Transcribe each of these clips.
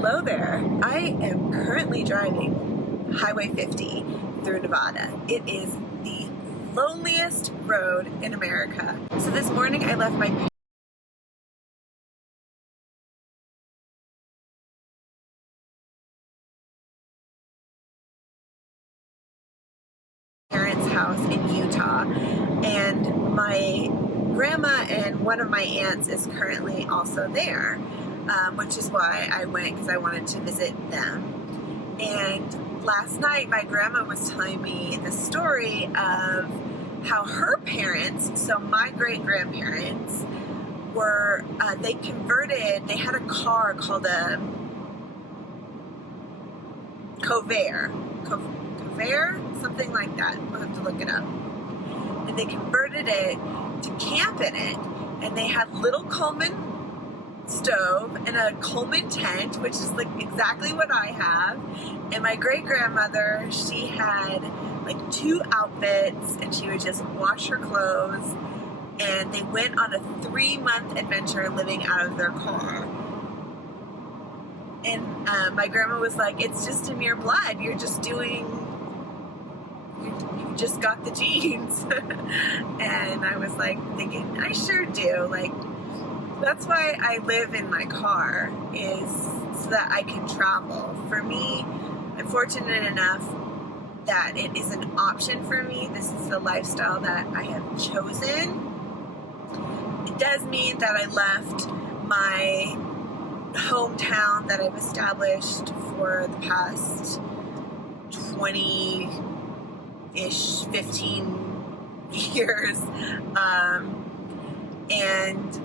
Hello there. I am currently driving Highway 50 through Nevada. It is the loneliest road in America. So this morning I left my parents' house in Utah, and my grandma and one of my aunts is currently also there, which is why I went, because I wanted to visit them. And last night my grandma was telling me the story of how her parents, so my great-grandparents, were, they had a car called a Covair, something like that. We'll have to look it up. And they converted it to camp in it, and they had little Coleman stove and a Coleman tent, which is like exactly what I have. And my great-grandmother, she had like 2 outfits, and she would just wash her clothes, and they went on a 3-month adventure living out of their car. And my grandma was like, it's just in your blood, you're just doing, you just got the genes. And I was like thinking, I sure do. Like, that's why I live in my car, is so that I can travel. For me, I'm fortunate enough that it is an option for me. This is the lifestyle that I have chosen. It does mean that I left my hometown that I've established for the past 20-ish, 15 years. And,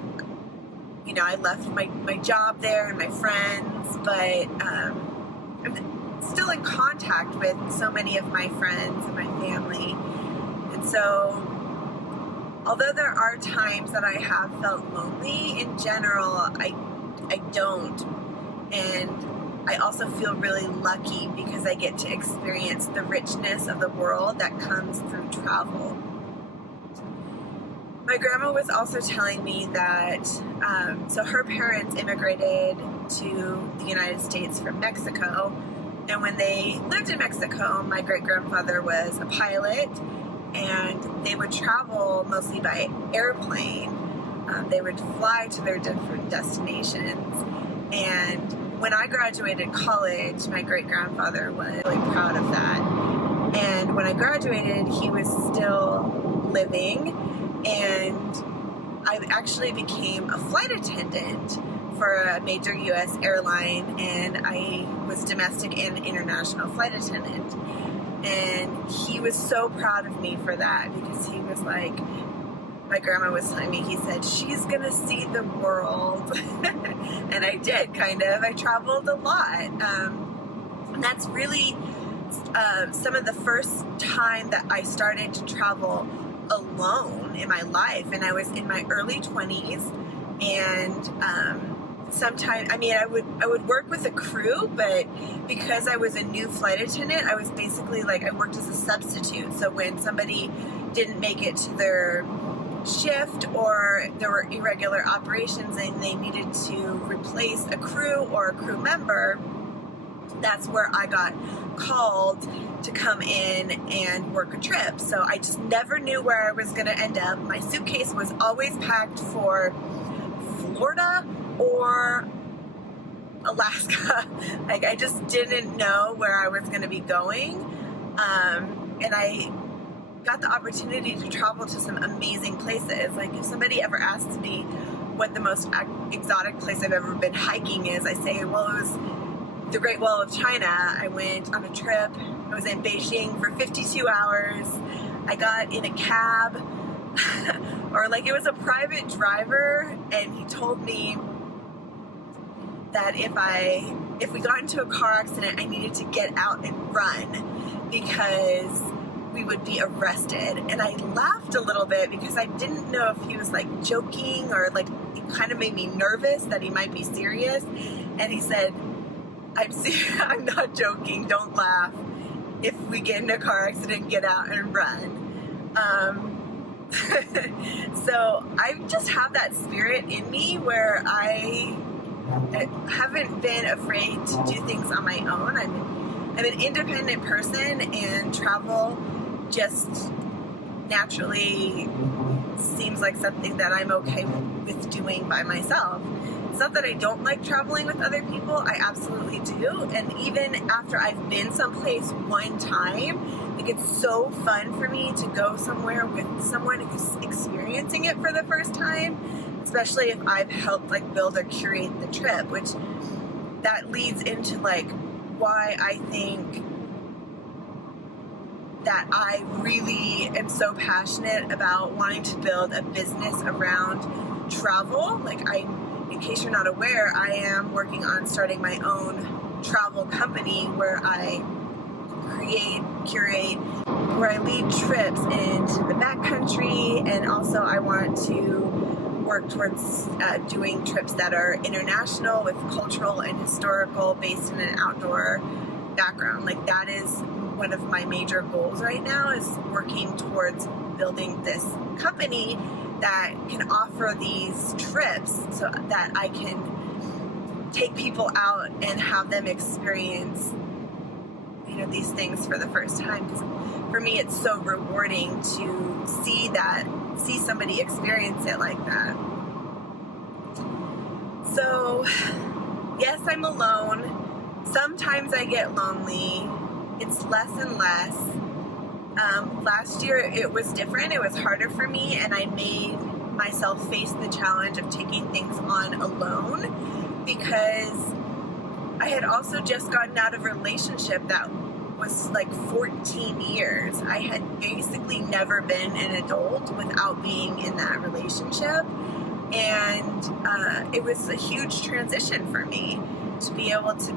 you know, I left my job there and my friends, but I'm still in contact with so many of my friends and my family. And so, although there are times that I have felt lonely, in general, I don't. And I also feel really lucky because I get to experience the richness of the world that comes through travel. My grandma was also telling me that, so her parents immigrated to the United States from Mexico, and when they lived in Mexico, my great-grandfather was a pilot, and they would travel mostly by airplane. They would fly to their different destinations. And when I graduated college, my great-grandfather was really proud of that. And when I graduated, he was still living, and I actually became a flight attendant for a major U.S. airline, and I was domestic and international flight attendant. And he was so proud of me for that, because he was like, my grandma was telling me, he said, she's gonna see the world. And I did, kind of. I traveled a lot. And that's really some of the first time that I started to travel alone in my life. And I was in my early 20s, and sometimes, I mean, I would work with a crew, but because I was a new flight attendant, I was basically like, I worked as a substitute. So when somebody didn't make it to their shift, or there were irregular operations and they needed to replace a crew or a crew member, that's where I got called to come in and work a trip. So I just never knew where I was going to end up. My suitcase was always packed for Florida or Alaska. Like, I just didn't know where I was going to be going. And I got the opportunity to travel to some amazing places. Like, if somebody ever asks me what the most exotic place I've ever been hiking is, I say, well, it was the Great Wall of China. I went on a trip. I was in Beijing for 52 hours. I got in a cab, or like, it was a private driver, and he told me that if we got into a car accident, I needed to get out and run because we would be arrested. And I laughed a little bit because I didn't know if he was like joking, or like, it kind of made me nervous that he might be serious. And he said, I'm not joking, don't laugh. If we get in a car accident, get out and run. So I just have that spirit in me where I I haven't been afraid to do things on my own. I'm an independent person, and travel just naturally seems like something that I'm okay with doing by myself. It's not that I don't like traveling with other people, I absolutely do. And even after I've been someplace one time, like, it's so fun for me to go somewhere with someone who's experiencing it for the first time, especially if I've helped like build or curate the trip, which that leads into like why I think that I really am so passionate about wanting to build a business around travel. Like, in case you're not aware, I am working on starting my own travel company where I create, curate, where I lead trips into the backcountry, and also I want to work towards doing trips that are international with cultural and historical based in an outdoor background. Like, that is one of my major goals right now, is working towards building this company that can offer these trips so that I can take people out and have them experience, you know, these things for the first time. Because for me, it's so rewarding to see somebody experience it like that. So, yes, I'm alone. Sometimes I get lonely. It's less and less. Last year it was different. It was harder for me, and I made myself face the challenge of taking things on alone, because I had also just gotten out of a relationship that was like 14 years. I had basically never been an adult without being in that relationship, and it was a huge transition for me to be able to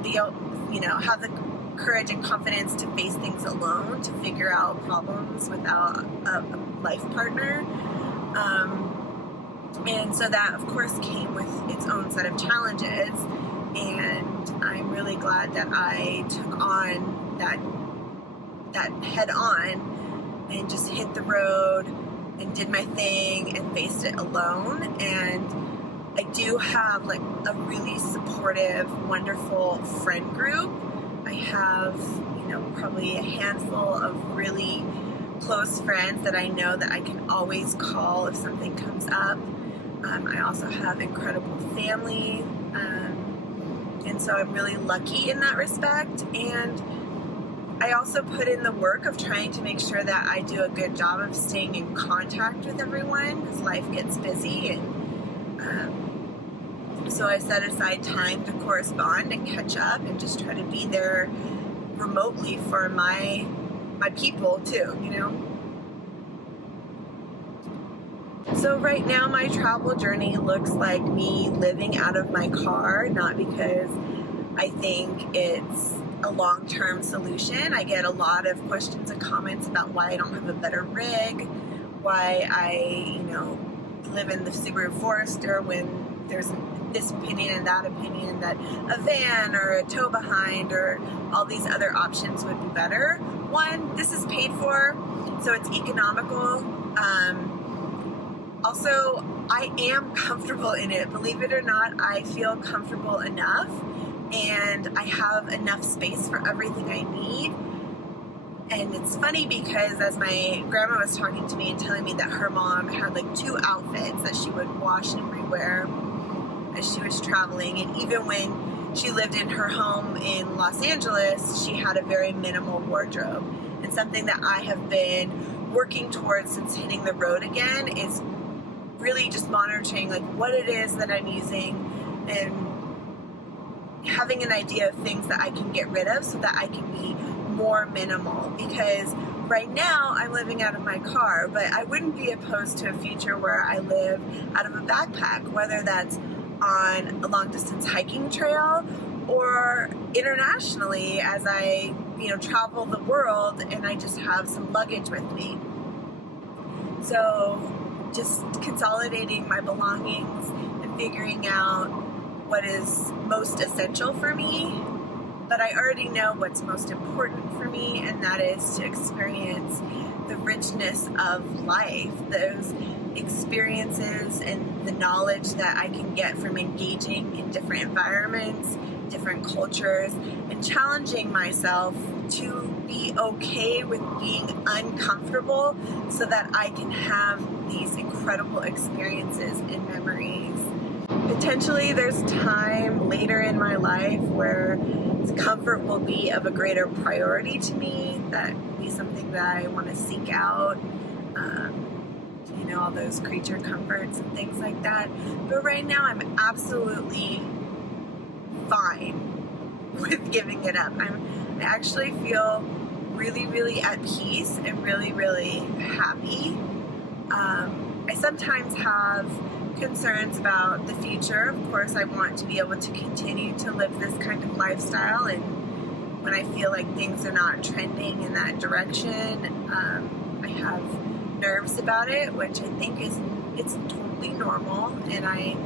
have the courage and confidence to face things alone, to figure out problems without a life partner. And so that, of course, came with its own set of challenges. And I'm really glad that I took on that head on and just hit the road and did my thing and faced it alone. And I do have like a really supportive, wonderful friend group. I have, probably a handful of really close friends that I know that I can always call if something comes up. I also have incredible family, and so I'm really lucky in that respect. And I also put in the work of trying to make sure that I do a good job of staying in contact with everyone as life gets busy, and so I set aside time to correspond and catch up and just try to be there remotely for my people too, So right now my travel journey looks like me living out of my car, not because I think it's a long-term solution. I get a lot of questions and comments about why I don't have a better rig, why I, live in the Subaru Forester when there's this opinion and that opinion that a van or a tow behind or all these other options would be better. One, this is paid for, so it's economical. Also, I am comfortable in it. Believe it or not, I feel comfortable enough, and I have enough space for everything I need. And it's funny because as my grandma was talking to me and telling me that her mom had like 2 outfits that she would wash and rewear as she was traveling, and even when she lived in her home in Los Angeles, she had a very minimal wardrobe. And something that I have been working towards since hitting the road again is really just monitoring like what it is that I'm using and having an idea of things that I can get rid of so that I can be more minimal. Because right now I'm living out of my car, but I wouldn't be opposed to a future where I live out of a backpack, whether that's on a long distance hiking trail or internationally as I travel the world and I just have some luggage with me. So just consolidating my belongings and figuring out what is most essential for me. But I already know what's most important for me, and that is to experience the richness of life, those experiences and the knowledge that I can get from engaging in different environments, different cultures, and challenging myself to be okay with being uncomfortable so that I can have these incredible experiences and memories. Potentially there's time later in my life where comfort will be of a greater priority to me. That will be something that I want to seek out. All those creature comforts and things like that. But right now I'm absolutely fine with giving it up. I actually feel really, really at peace and really, really happy. I sometimes have concerns about the future. Of course, I want to be able to continue to live this kind of lifestyle, and when I feel like things are not trending in that direction, I have nerves about it, which I think it's totally normal, and I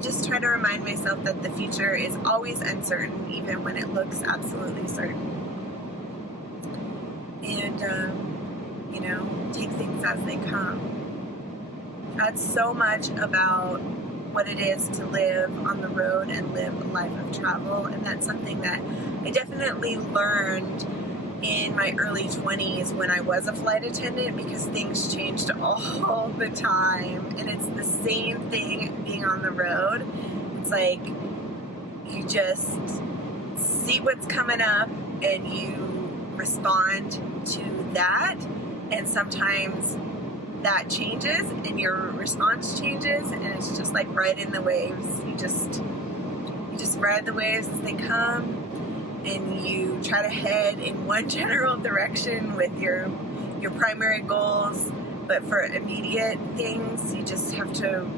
just try to remind myself that the future is always uncertain, even when it looks absolutely certain. And take things as they come. That's so much about what it is to live on the road and live a life of travel, and that's something that I definitely learned in my early 20s when I was a flight attendant, because things changed all the time, and it's the same thing being on the road. It's like you just see what's coming up and you respond to that, and sometimes that changes and your response changes, and it's just like riding the waves. You just ride the waves as they come, and you try to head in one general direction with your primary goals, but for immediate things you just have to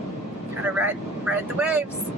kind of ride the waves.